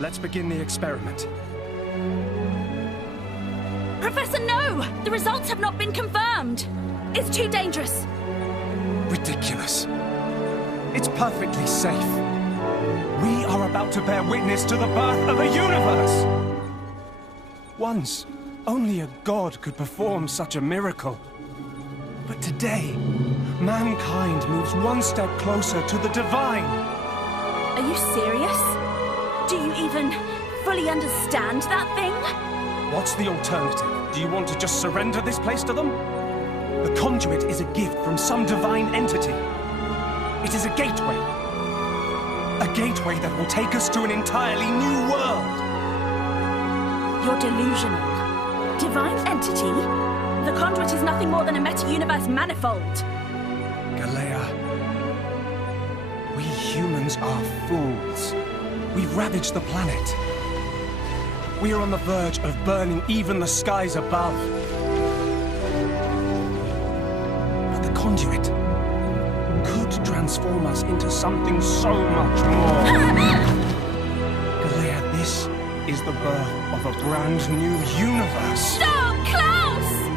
Let's begin the experiment. Professor, no! The results have not been confirmed! It's too dangerous! Ridiculous. It's perfectly safe. We are about to bear witness to the birth of a universe! Once, only a god could perform such a miracle. But today, mankind moves one step closer to the divine. Are you serious? Do you even fully understand that thing? What's the alternative? Do you want to just surrender this place to them? The conduit is a gift from some divine entity. It is a gateway. A gateway that will take us to an entirely new world. You're delusional. Divine entity? The conduit is nothing more than a meta-universe manifold. Galea, we humans are fools. We've ravaged the planet. We are on the verge of burning even the skies above. But the conduit could transform us into something so much more. Galea, this is the birth of a brand new universe. Stop, Klaus!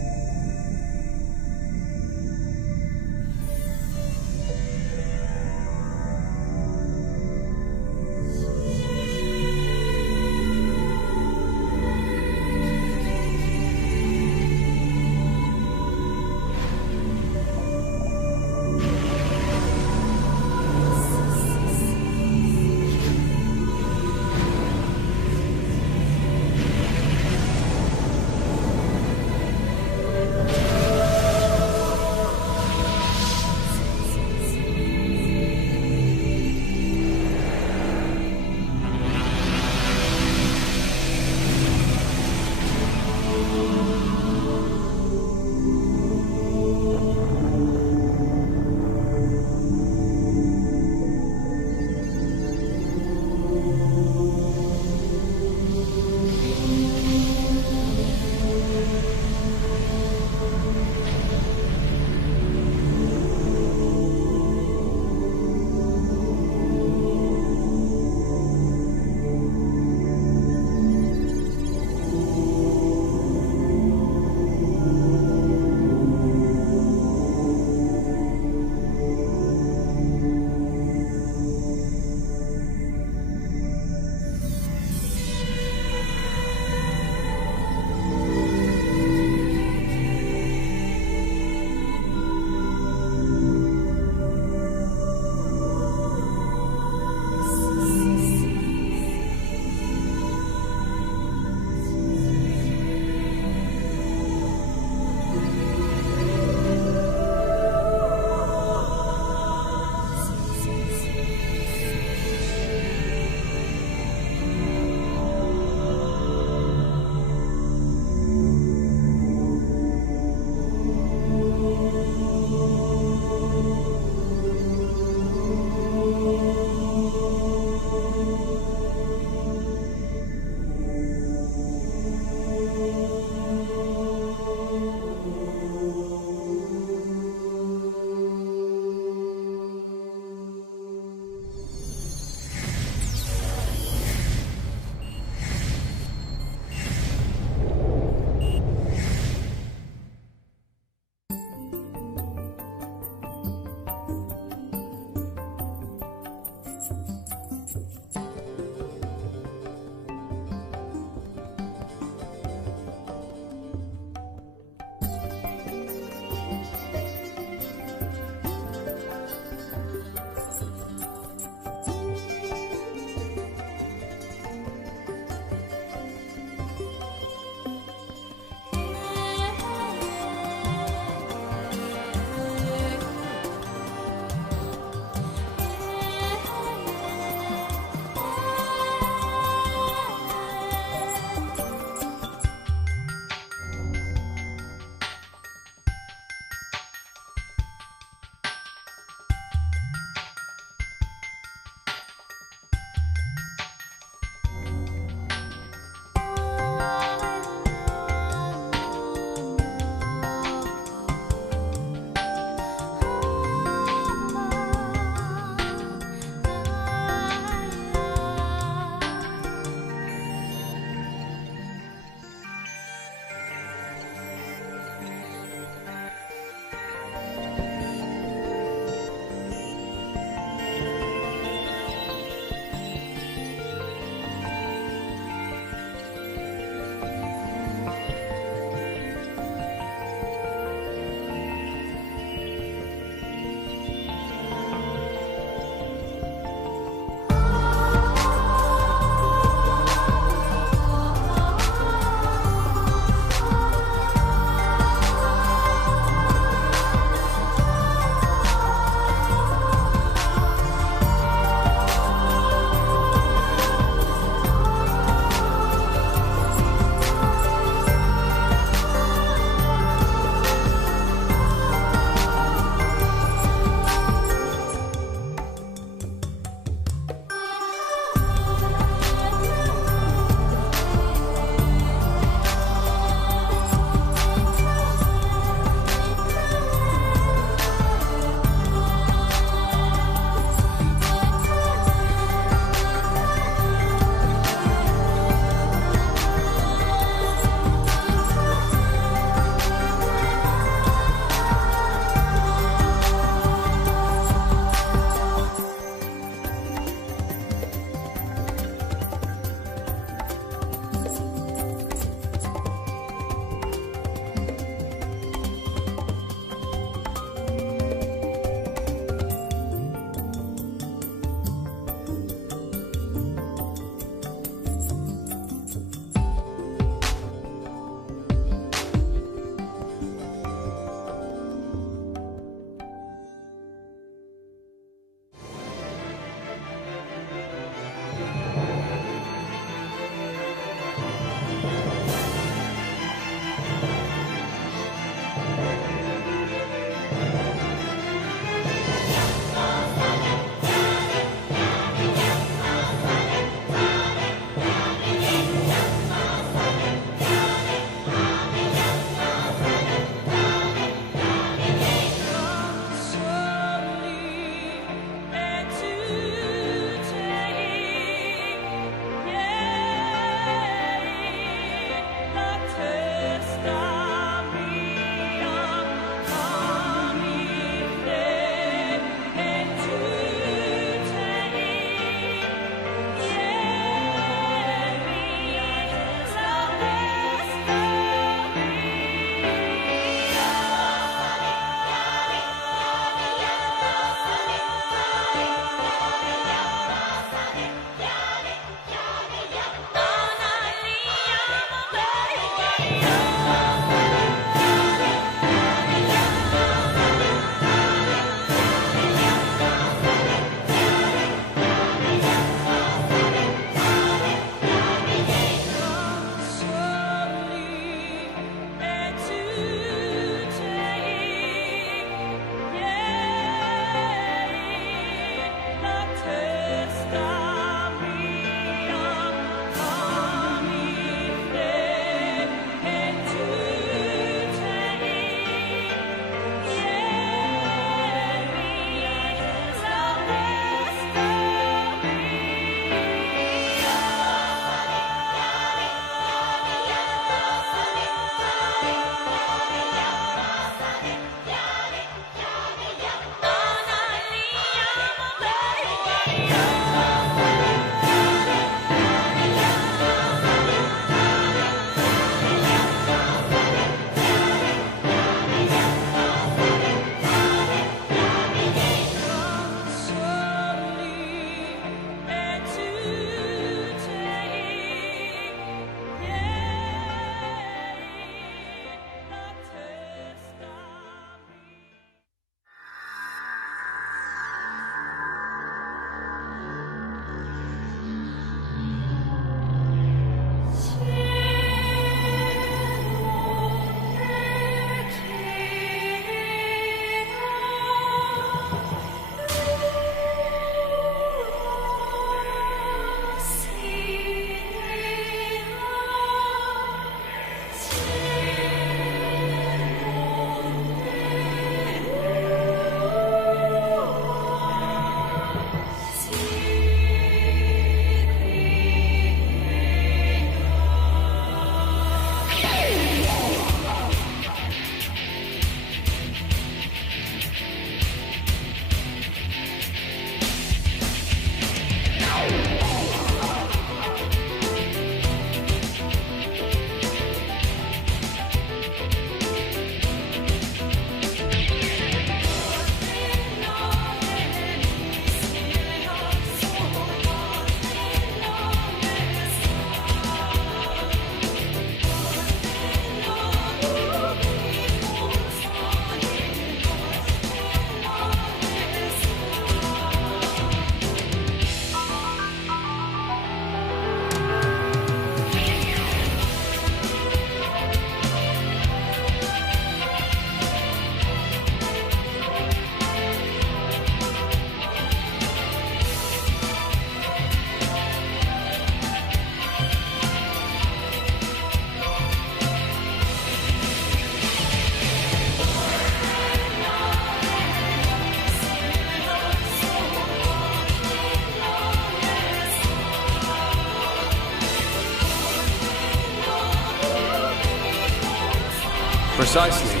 Precisely.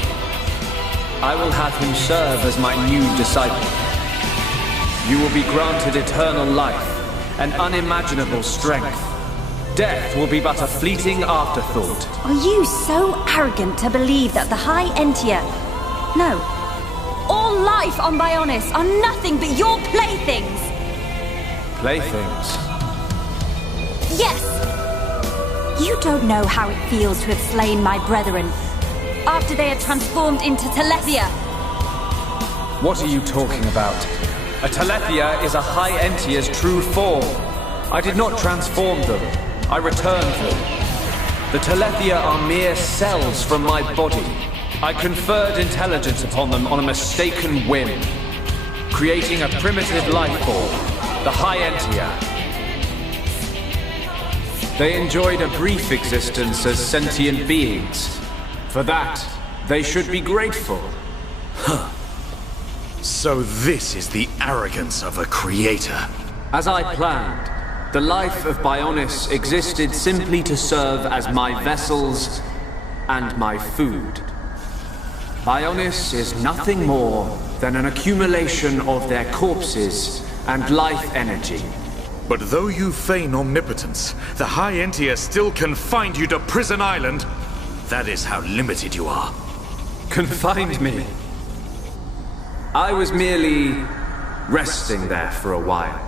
I will have him serve as my new disciple. You will be granted eternal life and unimaginable strength. Death will be but a fleeting afterthought. Are you so arrogant to believe that the High Entia... No. All life on Bionis are nothing but your playthings! Playthings? Yes! You don't know how it feels to have slain my brethren, after they are transformed into Telethia. What are you talking about? A Telethia is a High Entia's true form. I did not transform them. I returned them. The Telethia are mere cells from my body. I conferred intelligence upon them on a mistaken whim, creating a primitive life form, the High Entia. They enjoyed a brief existence as sentient beings. For that, they should be grateful. Huh. So this is the arrogance of a creator. As I planned, the life of Bionis existed simply to serve as my vessels and my food. Bionis is nothing more than an accumulation of their corpses and life energy. But though you feign omnipotence, the High Entia still confined you to Prison Island. That is how limited you are. Confined me? I was merely resting there for a while.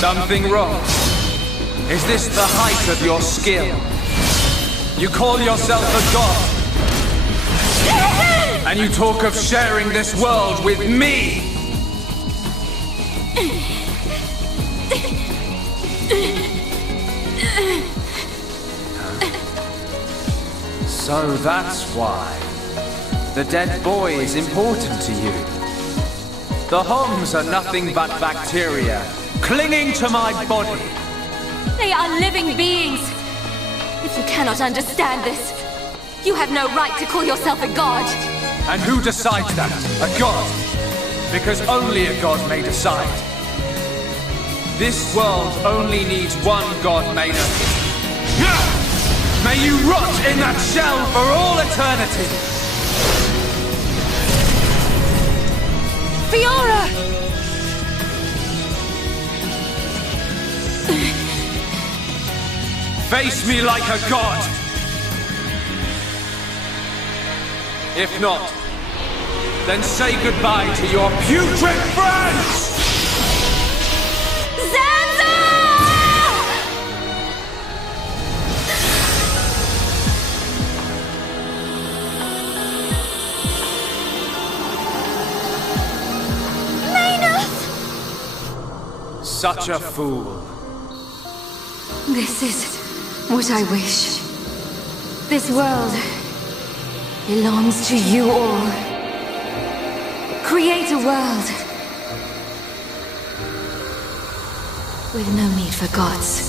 Something wrong? Is this the height of your skill? You call yourself a god? And you talk of sharing this world with me? So that's why. The dead boy is important to you. The Homs are nothing but bacteria, clinging to my body. They are living beings! If you cannot understand this, you have no right to call yourself a god. And who decides that? A god? Because only a god may decide. This world only needs one god made of it. May you rot in that shell for all eternity! Fiora! Face me like a god! If not, then say goodbye to your putrid friends! Zanza! Such a fool. This is what I wish. This world belongs to you all. Create a world with no need for gods.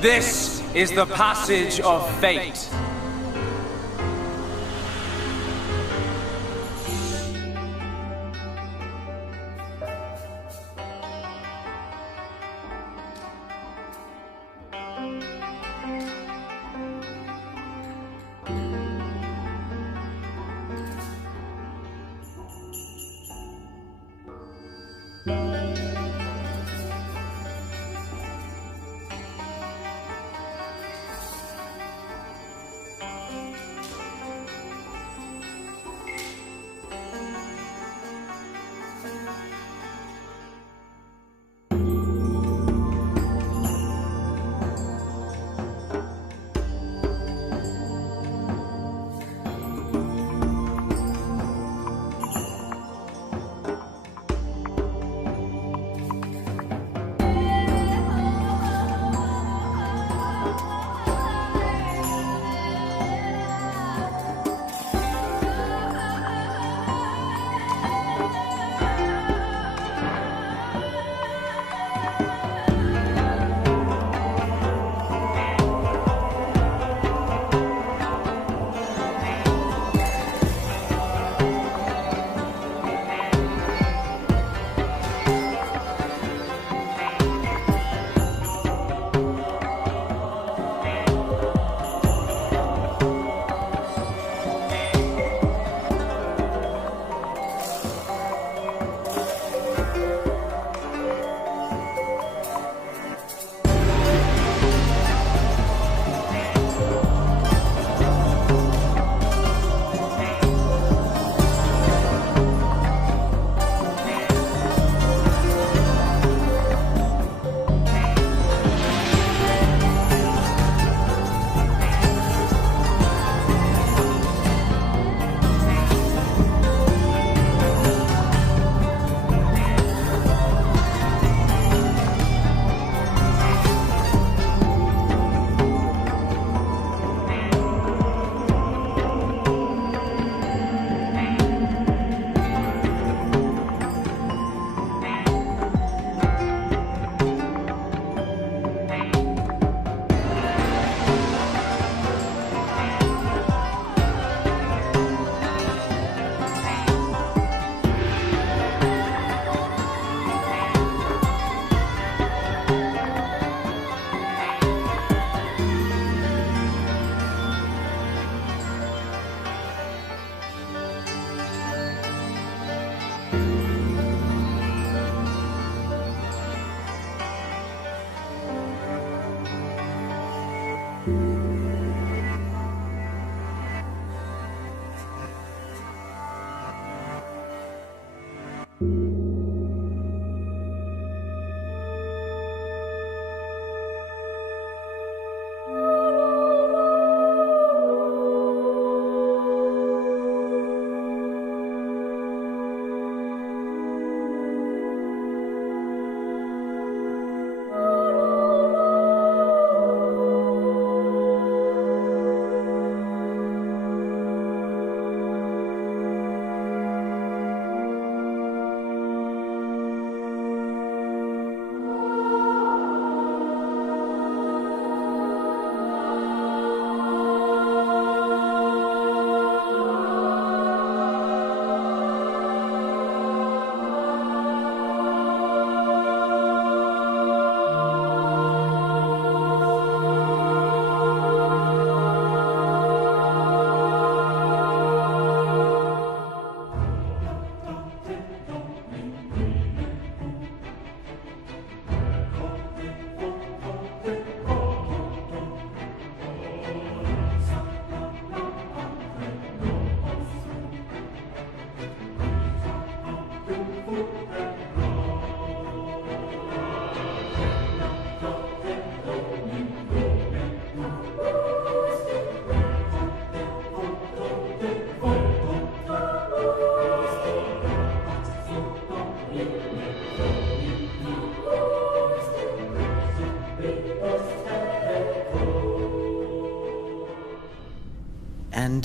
This is the passage of fate.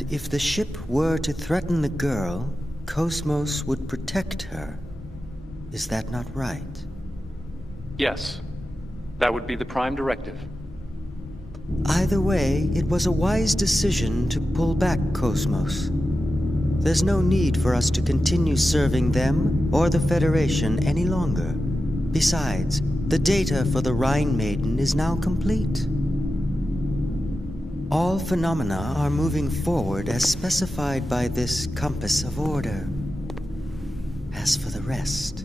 if the ship were to threaten the girl, Cosmos would protect her. Is that not right? Yes. That would be the Prime Directive. Either way, it was a wise decision to pull back Cosmos. There's no need for us to continue serving them or the Federation any longer. Besides, the data for the Rhine Maiden is now complete. All phenomena are moving forward as specified by this compass of order. As for the rest,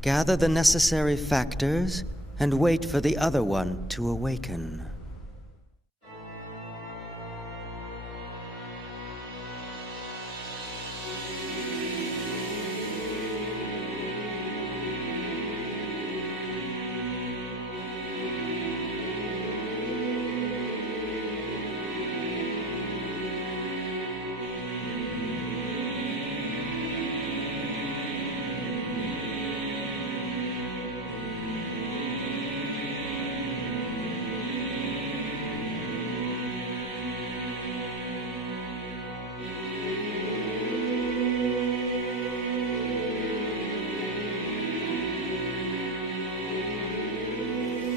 gather the necessary factors and wait for the other one to awaken.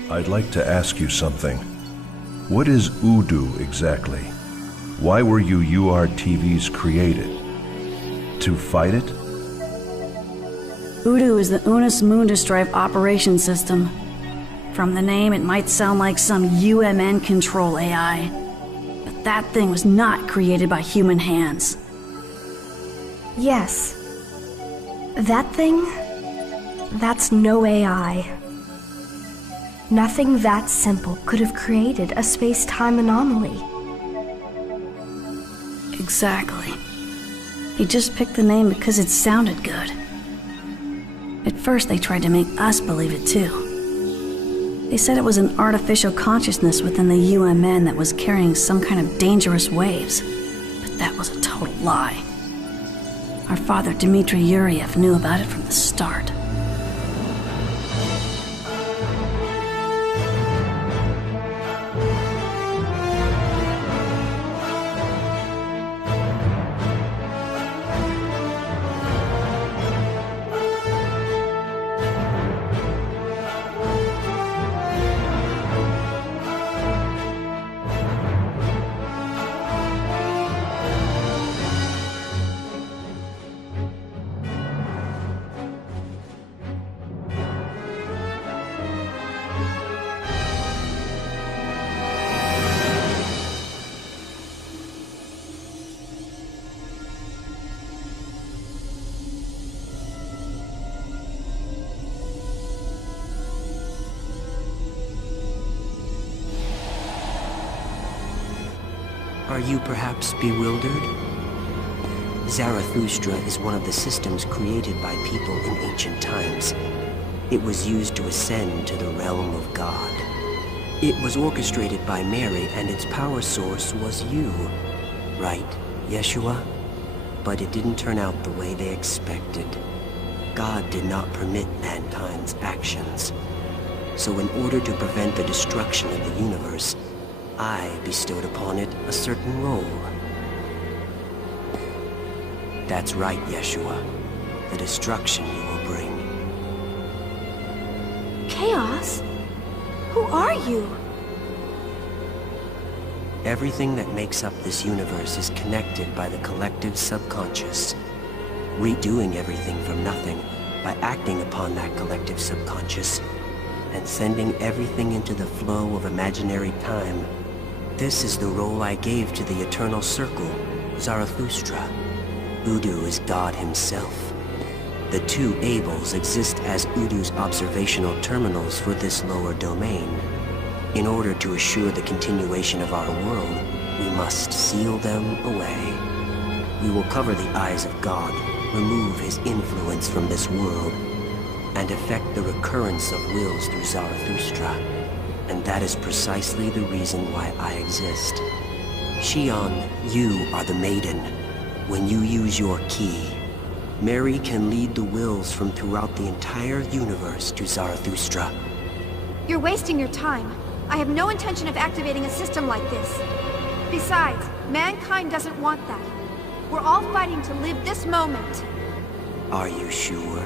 I'd like to ask you something. What is Udu exactly? Why were you URTVs created? To fight it? Udu is the Unus Mundus Drive Operation System. From the name, it might sound like some UMN control AI. But that thing was not created by human hands. Yes. That thing? That's no AI. Nothing that simple could have created a space-time anomaly. Exactly. He just picked the name because it sounded good. At first, they tried to make us believe it too. They said it was an artificial consciousness within the UMN that was carrying some kind of dangerous waves. But that was a total lie. Our father, Dmitry Yuriev, knew about it from the start. Are you perhaps bewildered? Zarathustra is one of the systems created by people in ancient times. It was used to ascend to the realm of God. It was orchestrated by Mary, and its power source was you. Right, Yeshua? But it didn't turn out the way they expected. God did not permit mankind's actions. So in order to prevent the destruction of the universe, I bestowed upon it a certain role. That's right, Yeshua. The destruction you will bring. Chaos? Who are you? Everything that makes up this universe is connected by the collective subconscious. Redoing everything from nothing by acting upon that collective subconscious and sending everything into the flow of imaginary time. This is the role I gave to the Eternal Circle, Zarathustra. Udu is God himself. The two Abels exist as Udu's observational terminals for this lower domain. In order to assure the continuation of our world, we must seal them away. We will cover the eyes of God, remove his influence from this world, and effect the recurrence of wills through Zarathustra. And that is precisely the reason why I exist. Shion, you are the maiden. When you use your key, Mary can lead the wills from throughout the entire universe to Zarathustra. You're wasting your time. I have no intention of activating a system like this. Besides, Mankind doesn't want that. We're all fighting to live this moment. Are you sure?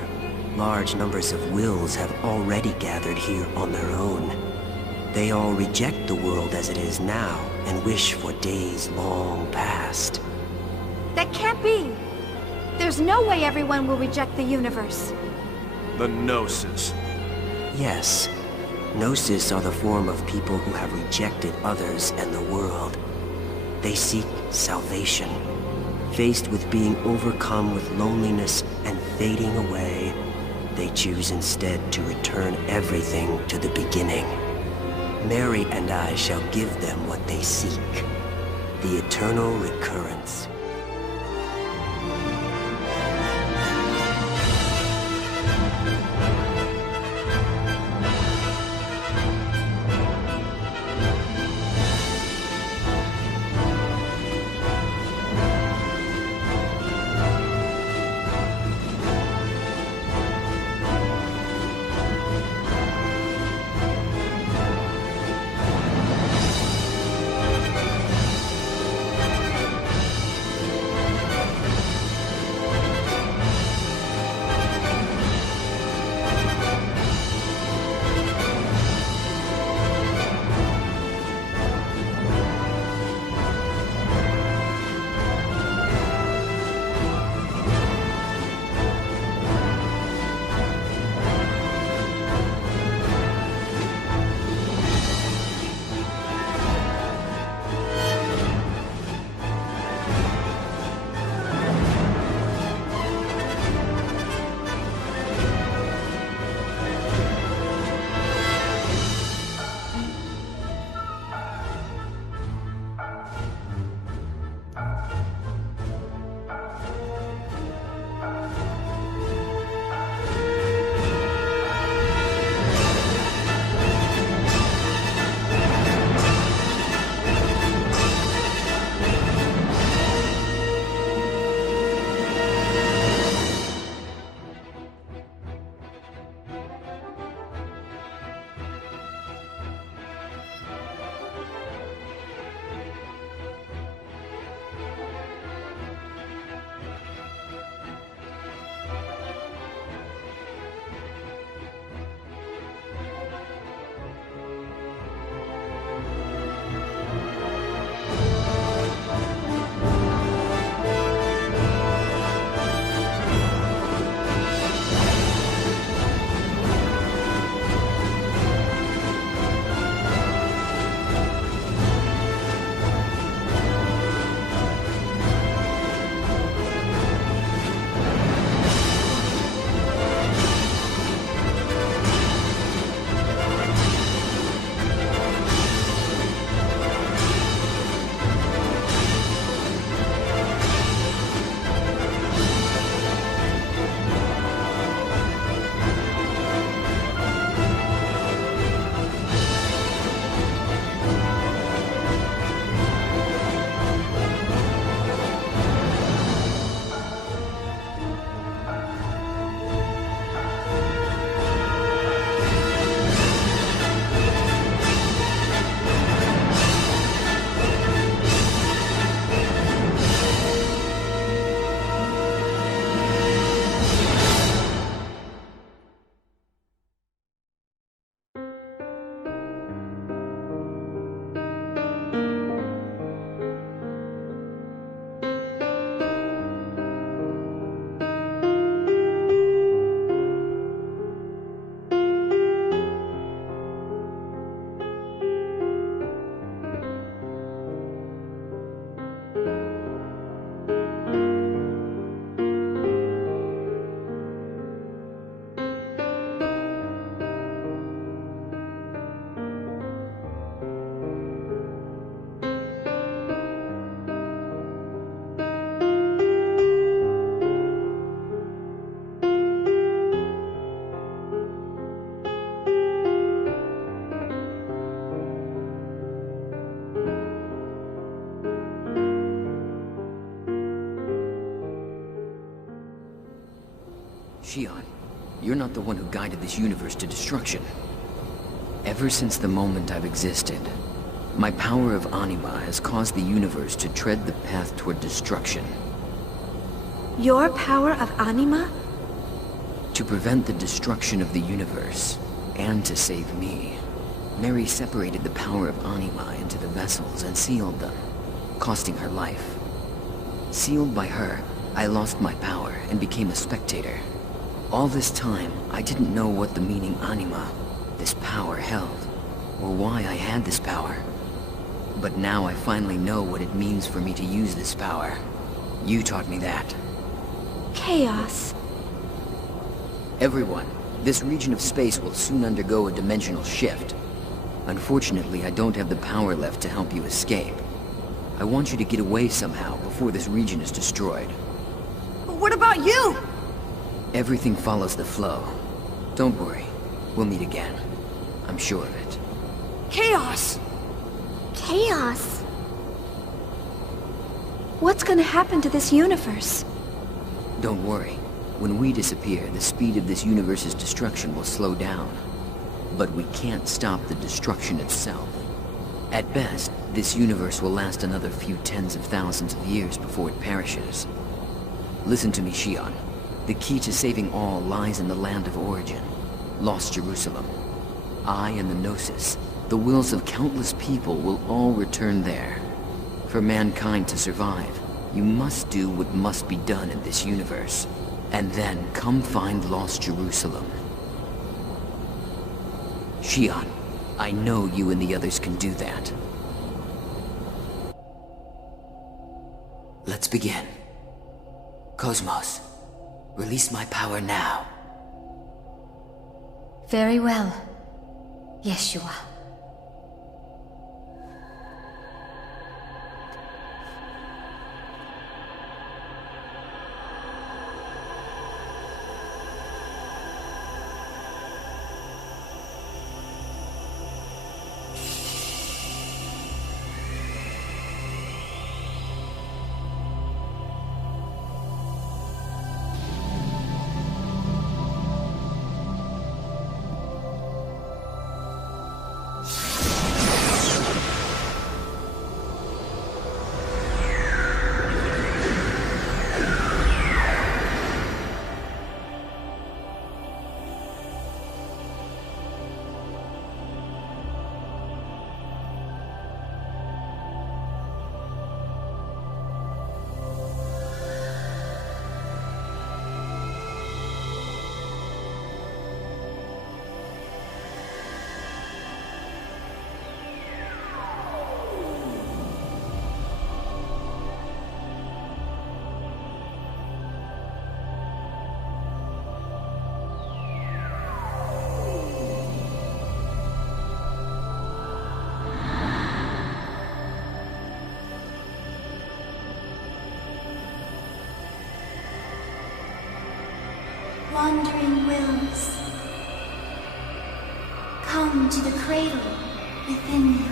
Large numbers of wills have already gathered here on their own. They all reject the world as it is now and wish for days long past. That can't be. There's no way everyone will reject the universe. The Gnosis. Yes. Gnosis are the form of people who have rejected others and the world. They seek salvation. Faced with being overcome with loneliness and fading away, they choose instead to return everything to the beginning. Mary and I shall give them what they seek. The eternal recurrence. Shion, you're not the one who guided this universe to destruction. Ever since the moment I've existed, My power of anima has caused the universe to tread the path toward destruction. Your power of anima? To prevent the destruction of the universe, and to save me, Mary separated the power of anima into the vessels and sealed them, costing her life. Sealed by her, I lost my power and became a spectator. All this time, I didn't know what the meaning anima, this power, held, or why I had this power. But now I finally know what it means for me to use this power. You taught me that. Chaos. Everyone, this region of space will soon undergo a dimensional shift. Unfortunately, I don't have the power left to help you escape. I want you to get away somehow before this region is destroyed. But what about you? Everything follows the flow. Don't worry, we'll meet again. I'm sure of it. Chaos! Chaos? What's gonna happen to this universe? Don't worry. When we disappear, the speed of this universe's destruction will slow down. But we can't stop the destruction itself. At best, this universe will last another few tens of thousands of years before it perishes. Listen to me, Xion. The key to saving all lies in the land of origin, Lost Jerusalem. I and the Gnosis, the wills of countless people, will all return there. For mankind to survive, you must do what must be done in this universe. And then come find Lost Jerusalem. Xion, I know you and the others can do that. Let's begin. Cosmos, release my power now. Very well, Yeshua. Wandering wills, come to the cradle within you.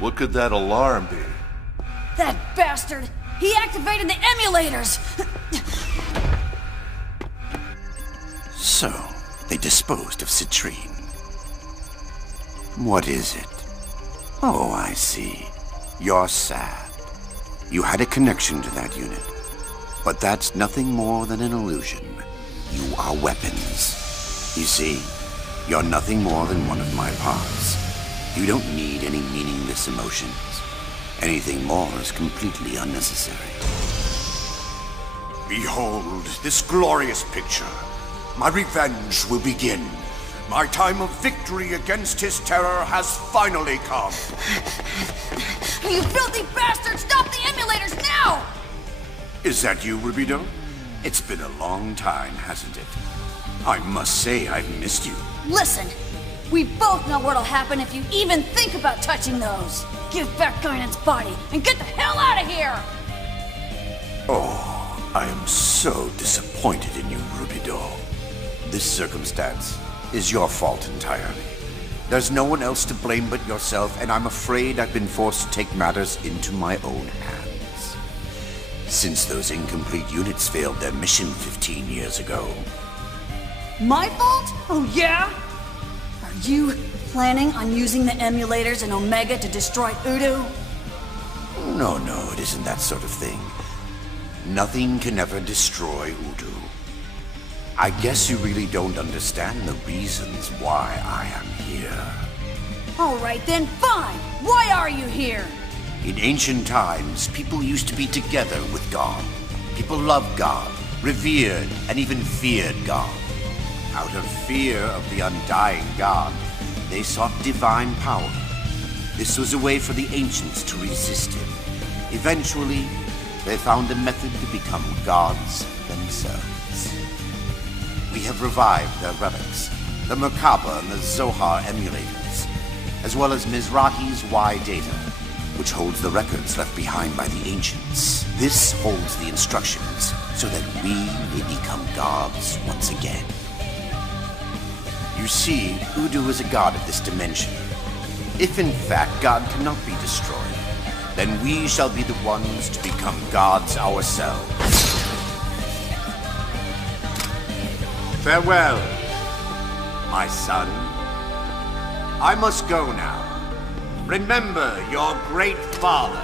What could that alarm be? That bastard! He activated the emulators! So, they disposed of Citrine. What is it? Oh, I see. You're sad. You had a connection to that unit. But that's nothing more than an illusion. You are weapons. You see, you're nothing more than one of my parts. You don't need any meaningless emotions. Anything more is completely unnecessary. Behold this glorious picture. My revenge will begin. My time of victory against his terror has finally come. You filthy bastard! Stop the emulators now! Is that you, Rubido? It's been a long time, hasn't it? I must say I've missed you. Listen, we both know what'll happen if you even think about touching those. Give back Guinan's body and get the hell out of here! Oh, I am so disappointed in you, Rubido. This circumstance is your fault entirely. There's no one else to blame but yourself, and I'm afraid I've been forced to take matters into my own hands. Since those incomplete units failed their mission 15 years ago. My fault? Oh yeah? Are you planning on using the emulators in Omega to destroy Udo? No, it isn't that sort of thing. Nothing can ever destroy Udo. I guess you really don't understand the reasons why I am here. Alright then, fine! Why are you here? In ancient times, people used to be together with God. People loved God, revered, and even feared God. Out of fear of the undying God, they sought divine power. This was a way for the ancients to resist him. Eventually, they found a method to become gods themselves. We have revived their relics, the Merkaba and the Zohar emulators, as well as Mizrahi's Y-Data, which holds the records left behind by the ancients. This holds the instructions so that we may become gods once again. You see, Udo is a god of this dimension. If in fact God cannot be destroyed, then we shall be the ones to become gods ourselves. Farewell, my son. I must go now. Remember your great father.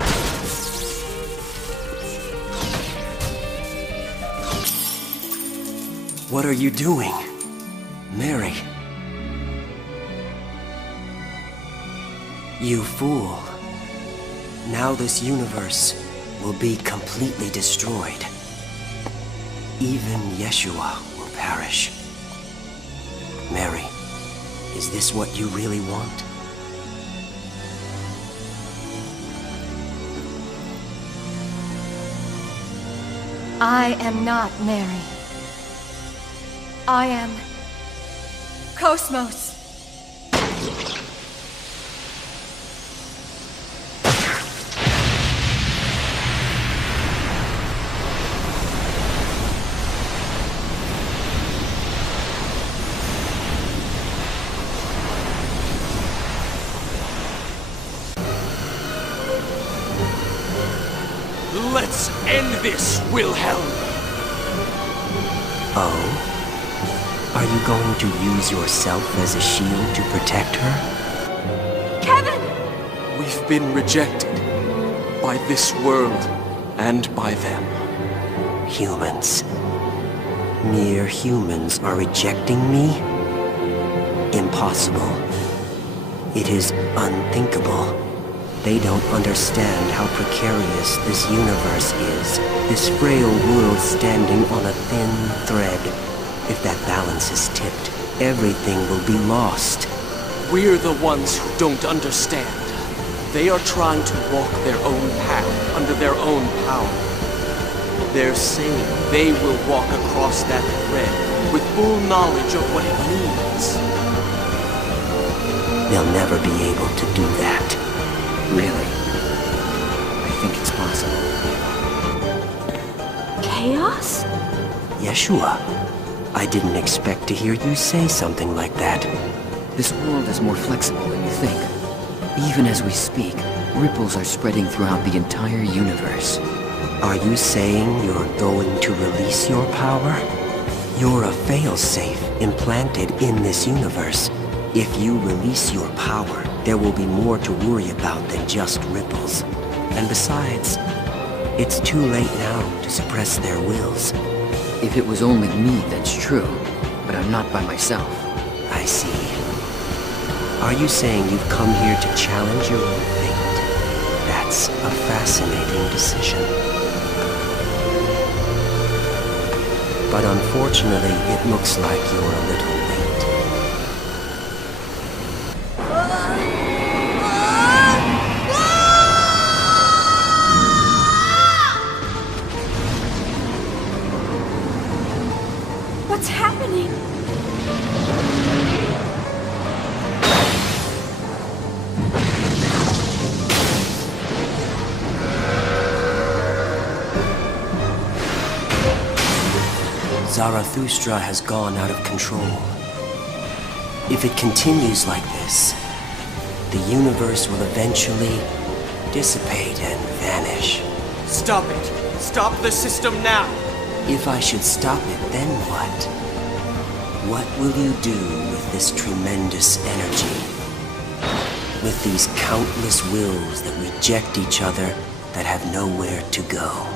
What are you doing? Mary. You fool. Now this universe will be completely destroyed. Even Yeshua will perish. Mary, is this what you really want? I am not Mary. I am Cosmos. Let's end this, Wilhelm! Oh? Are you going to use yourself as a shield to protect her? Kevin! We've been rejected. By this world, and by them. Humans. Mere humans are rejecting me? Impossible. It is unthinkable. They don't understand how precarious this universe is. This frail world standing on a thin thread. If that balance is tipped, everything will be lost. We're the ones who don't understand. They are trying to walk their own path under their own power. They're saying they will walk across that thread with full knowledge of what it means. They'll never be able to do that. Really? I think it's possible. Chaos? Yeshua, I didn't expect to hear you say something like that. This world is more flexible than you think. Even as we speak, ripples are spreading throughout the entire universe. Are you saying you're going to release your power? You're a failsafe. implanted in this universe. If you release your power, there will be more to worry about than just ripples. And besides, it's too late now to suppress their wills. If it was only me, that's true. But I'm not by myself. I see. Are you saying you've come here to challenge your own fate? That's a fascinating decision. But unfortunately, it looks like you're a little late. What's happening? Zarathustra has gone out of control. If it continues like this, the universe will eventually dissipate and vanish. Stop it! Stop the system now! If I should stop it, then what? What will you do with this tremendous energy? With these countless wills that reject each other, that have nowhere to go?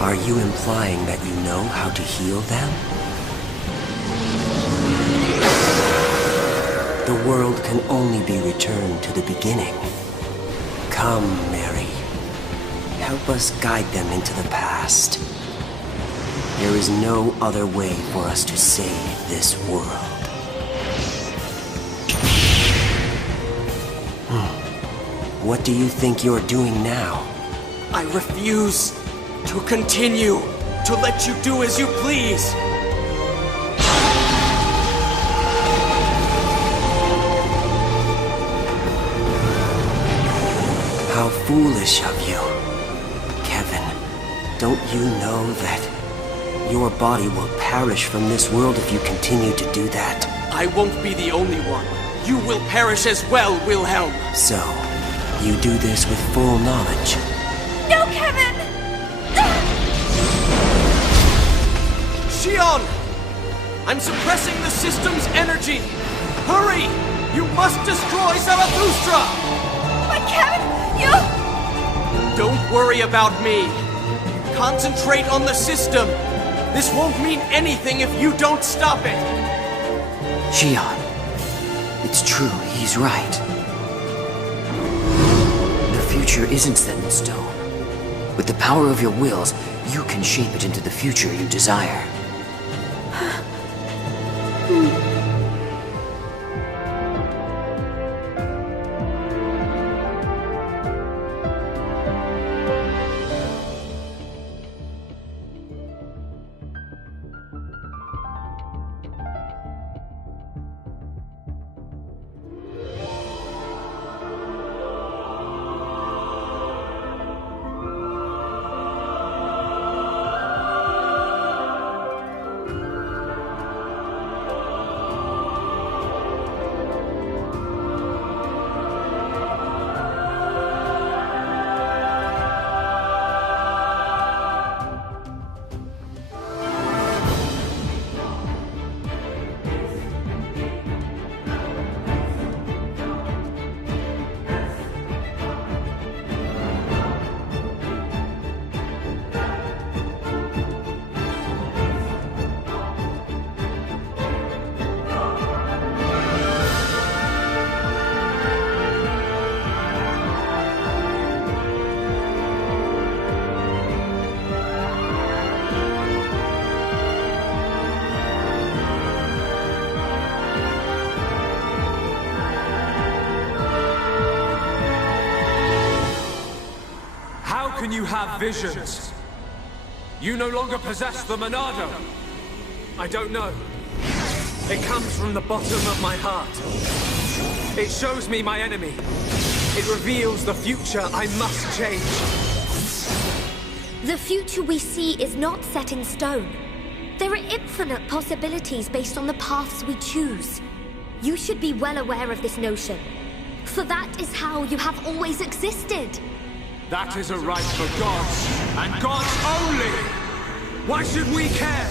Are you implying that you know how to heal them? The world can only be returned to the beginning. Come, Mary. Help us guide them into the past. There is no other way for us to save this world. What do you think you're doing now? I refuse to continue to let you do as you please. How foolish of you. Kevin, don't you know that your body will perish from this world if you continue to do that? I won't be the only one. You will perish as well, Wilhelm. So, you do this with full knowledge. No, Kevin! Shion! I'm suppressing the system's energy! Hurry! You must destroy Zarathustra! But Kevin, you... Don't worry about me. Concentrate on the system. This won't mean anything if you don't stop it. Shion. It's true, he's right. The future isn't set in stone. With the power of your wills, you can shape it into the future you desire. Can you have visions? You no longer possess the Monado. I don't know. It comes from the bottom of my heart. It shows me my enemy. It reveals the future I must change. The future we see is not set in stone. There are infinite possibilities based on the paths we choose. You should be well aware of this notion, for that is how you have always existed. That is a right for gods. And gods only! Why should we care?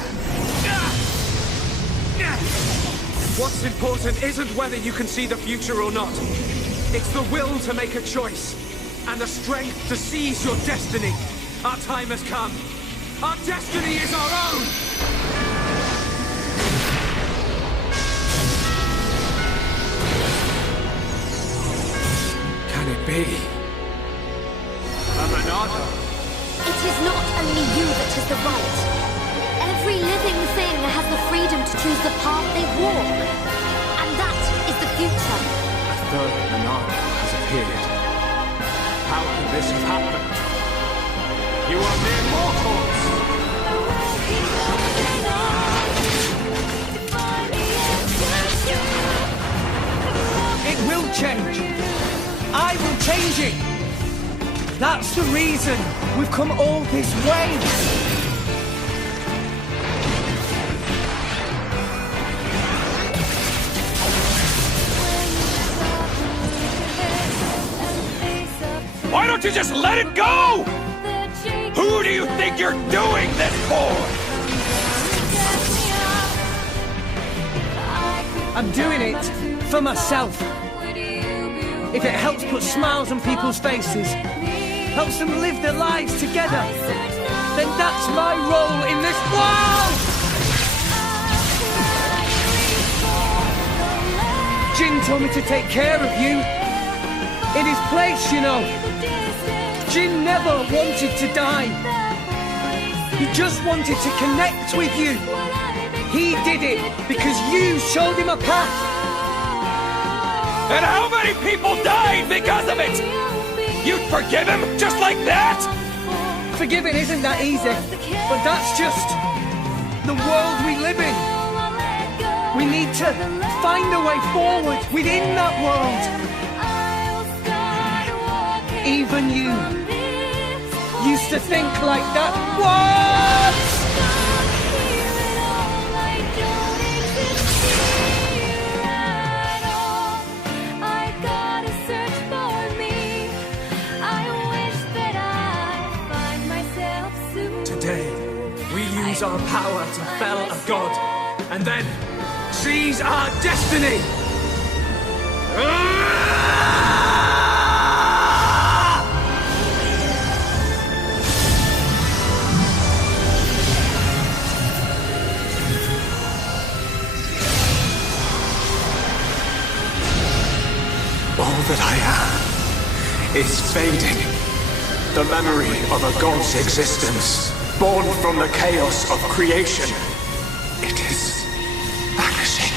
What's important isn't whether you can see the future or not. It's the will to make a choice, and the strength to seize your destiny. Our time has come. Our destiny is our own! Can it be? A Monado? It is not only you that has the right. Every living thing has the freedom to choose the path they walk. And that is the future. A third Monado has appeared. How can this have happened? You are mere mortals! It will change. I will change it. That's the reason we've come all this way. Why don't you just let it go? Who do you think you're doing this for? I'm doing it for myself. If it helps put smiles on people's faces, helps them live their lives together, then that's my role in this world! Jin told me to take care of you. In his place, you know. Jin never wanted to die. He just wanted to connect with you. He did it because you showed him a path. And how many people died because of it? You'd forgive him just like that? Forgiving isn't that easy, but that's just the world we live in. We need to find a way forward within that world. Even you used to think like that. What? Today, we use our power to fell a god, and then seize our destiny! All that I am is fading. The memory of a god's existence, born from the chaos of creation. It is vanishing.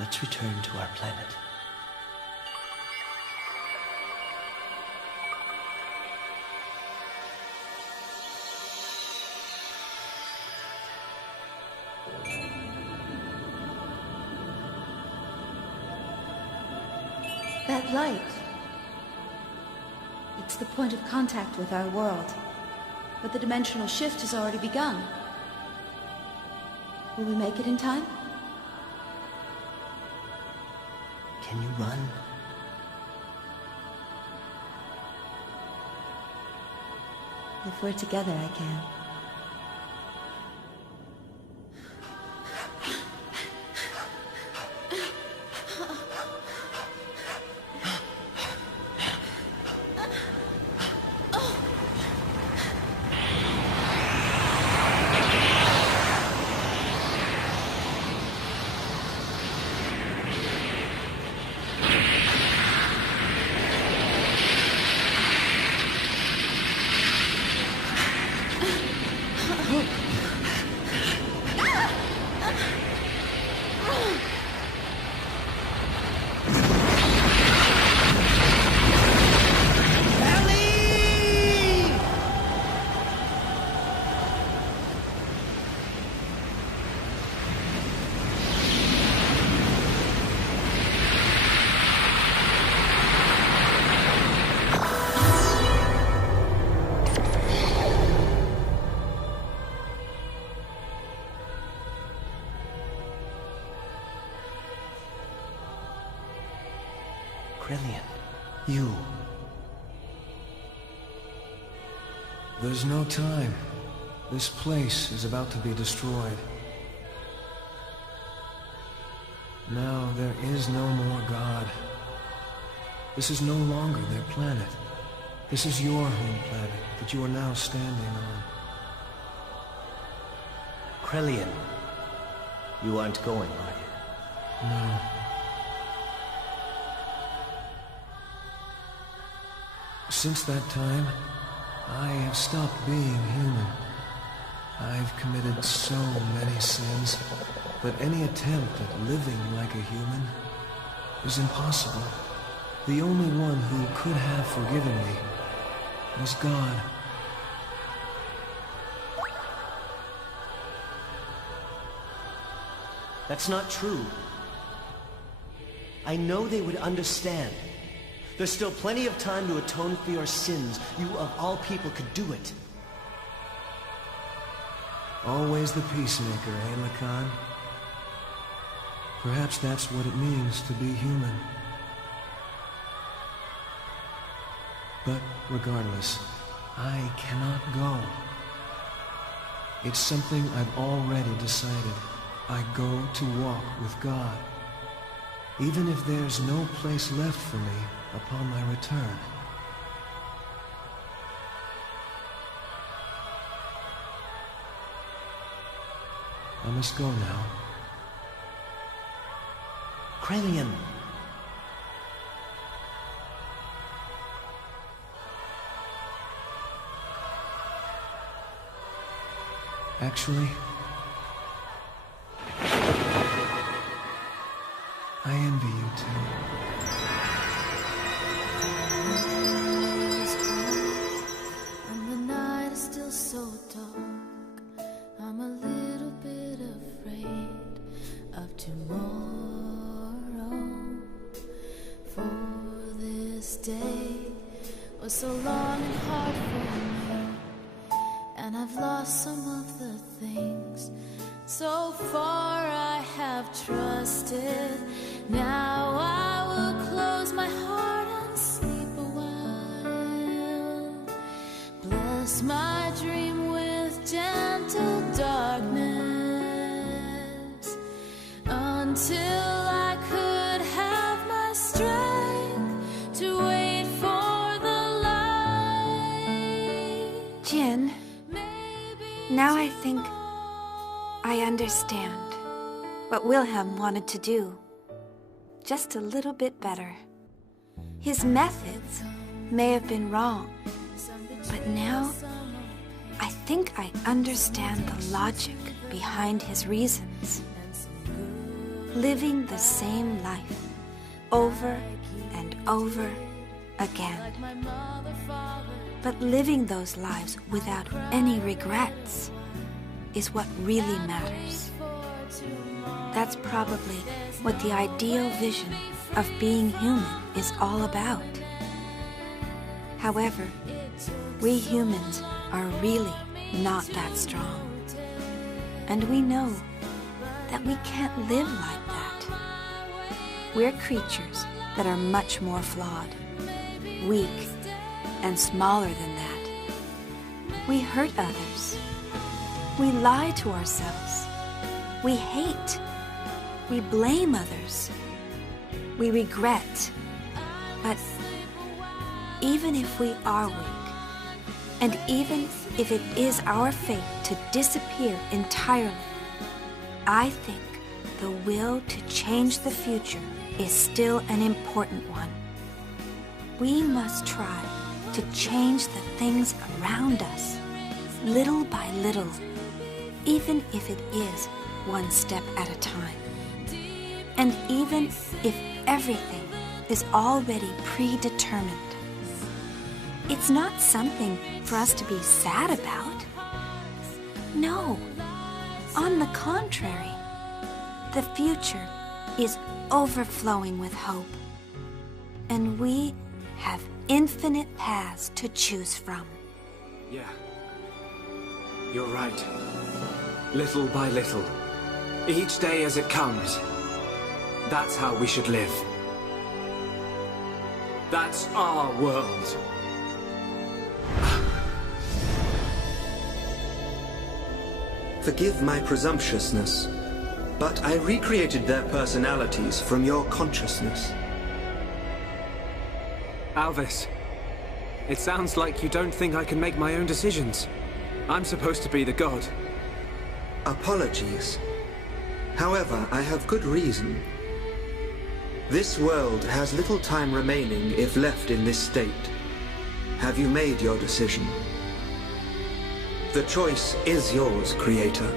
Let's return to our planet. That light. It's the point of contact with our world. But the dimensional shift has already begun. Will we make it in time? Can you run? If we're together, I can. You. There's no time. This place is about to be destroyed. Now there is no more God. This is no longer their planet. This is your home planet that you are now standing on. Krelian, you aren't going, are you? No. Since that time, I have stopped being human. I've committed so many sins, but any attempt at living like a human is impossible. The only one who could have forgiven me was God. That's not true. I know they would understand. There's still plenty of time to atone for your sins. You, of all people, could do it. Always the peacemaker, eh, Lacan? Perhaps that's what it means to be human. But regardless, I cannot go. It's something I've already decided. I go to walk with God, even if there's no place left for me upon my return. I must go now. Krelian! Actually, I envy you too. And the night is still so dark. I'm a little bit afraid of tomorrow. For this day was so long and hard for me, and I've lost some of the things so far I have trusted. Now I will close my heart and sleep a while. Bless my dream with gentle darkness until I could have my strength to wait for the light. Jin, now I think I understand what Wilhelm wanted to do. Just a little bit better. His methods may have been wrong, but now I think I understand the logic behind his reasons. living the same life over and over again. But living those lives without any regrets is what really matters. That's probably what the ideal vision of being human is all about. However, we humans are really not that strong. And we know that we can't live like that. We're creatures that are much more flawed, weak, and smaller than that. We hurt others. We lie to ourselves. We hate. We blame others. We regret. But even if we are weak, and even if it is our fate to disappear entirely, I think the will to change the future is still an important one. We must try to change the things around us, little by little, even if it is one step at a time. And even if everything is already predetermined. It's not something for us to be sad about. No, on the contrary, the future is overflowing with hope. And we have infinite paths to choose from. Yeah. You're right. Little by little. Each day as it comes. That's how we should live. That's our world. Forgive my presumptuousness, but I recreated their personalities from your consciousness. Alvis, it sounds like you don't think I can make my own decisions. I'm supposed to be the god. Apologies. However, I have good reason. This world has little time remaining if left in this state. Have you made your decision? The choice is yours, Creator.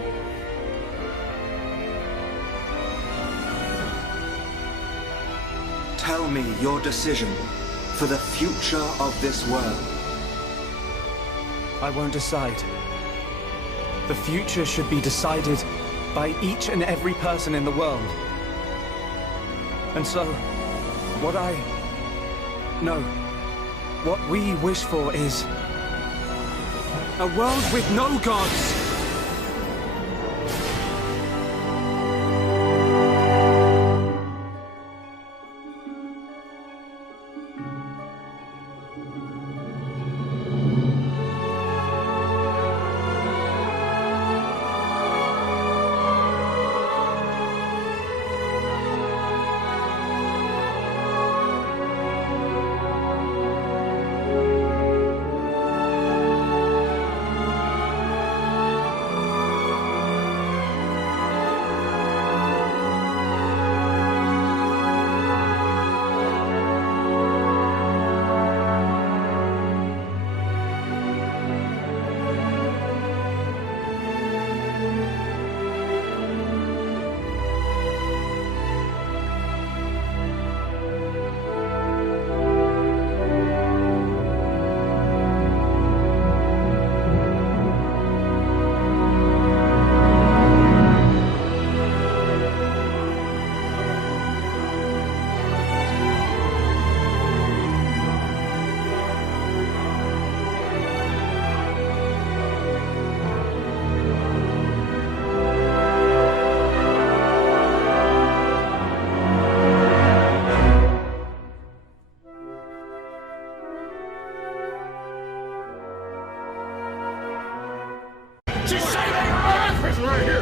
Tell me your decision for the future of this world. I won't decide. The future should be decided by each and every person in the world. And so, what we wish for is a world with no gods! She's saving Earth!